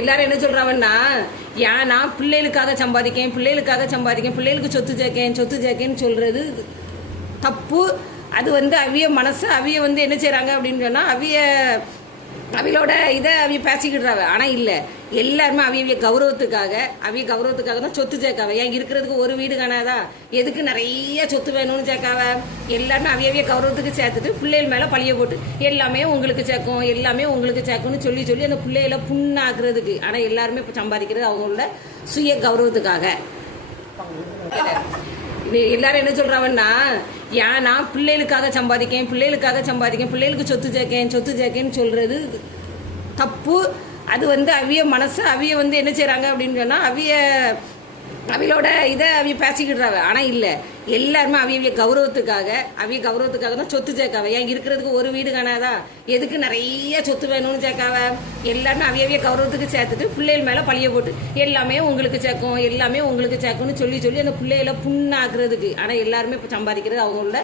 எல்லாரும் என்ன சொல்றாங்கன்னா, ஏன் நான் பிள்ளைகளுக்காக சம்பாதிக்கேன், பிள்ளைகளுக்கு சொத்து சேர்க்கேன்னு சொல்றது தப்பு. அது அவிய மனசு அவிய என்ன செய்றாங்க அப்படின்னு சொன்னா, அவியோட இதை அவிய பேசிக்கிடுறாங்க. ஆனால் இல்லை, எல்லாருமே அவிய கௌரவத்துக்காக தான் சொத்து சேர்க்காவ. ஏன் இருக்கிறதுக்கு ஒரு வீடு காணாதா, எதுக்கு நிறைய சொத்து வேணும்னு சேர்க்காவ. எல்லாருமே அவிய கௌரவத்துக்கு சேர்த்துட்டு பிள்ளைகள் மேலே பழிய போட்டு எல்லாமே உங்களுக்கு சேர்க்கும்னு சொல்லி அந்த பிள்ளைகளை புண்ணாக்குறதுக்கு. ஆனால் எல்லாருமே இப்போ சம்பாதிக்கிறது அவங்களோட சுய கௌரவத்துக்காக. எல்லாரும் என்ன சொல்றாங்கன்னா, ஏன் நான் பிள்ளைகளுக்காக சம்பாதிக்கேன், பிள்ளைகளுக்கு சொத்து சேர்க்கேன்னு சொல்றது தப்பு. அது அவிய மனசு அவிய என்ன செய்றாங்க அப்படின்னு சொன்னா, அவியோட இதை அவிய பேசிக்கிடுறாங்க. ஆனால் இல்லை, எல்லாருமே அவிய கௌரவத்துக்காக தான் சொத்து சேர்க்காவ. ஏன் இருக்கிறதுக்கு ஒரு வீடு காணாதா, எதுக்கு நிறைய சொத்து வேணும்னு சேர்க்காவ. எல்லாருமே அவிய கௌரவத்துக்கு சேர்த்துட்டு பிள்ளைகள் மேலே பழிய போட்டு எல்லாமே உங்களுக்கு சேர்க்கும்னு சொல்லி அந்த பிள்ளைகளை புண்ணாக்குறதுக்கு. ஆனால் எல்லாருமே இப்போ சம்பாதிக்கிறது அவங்களோட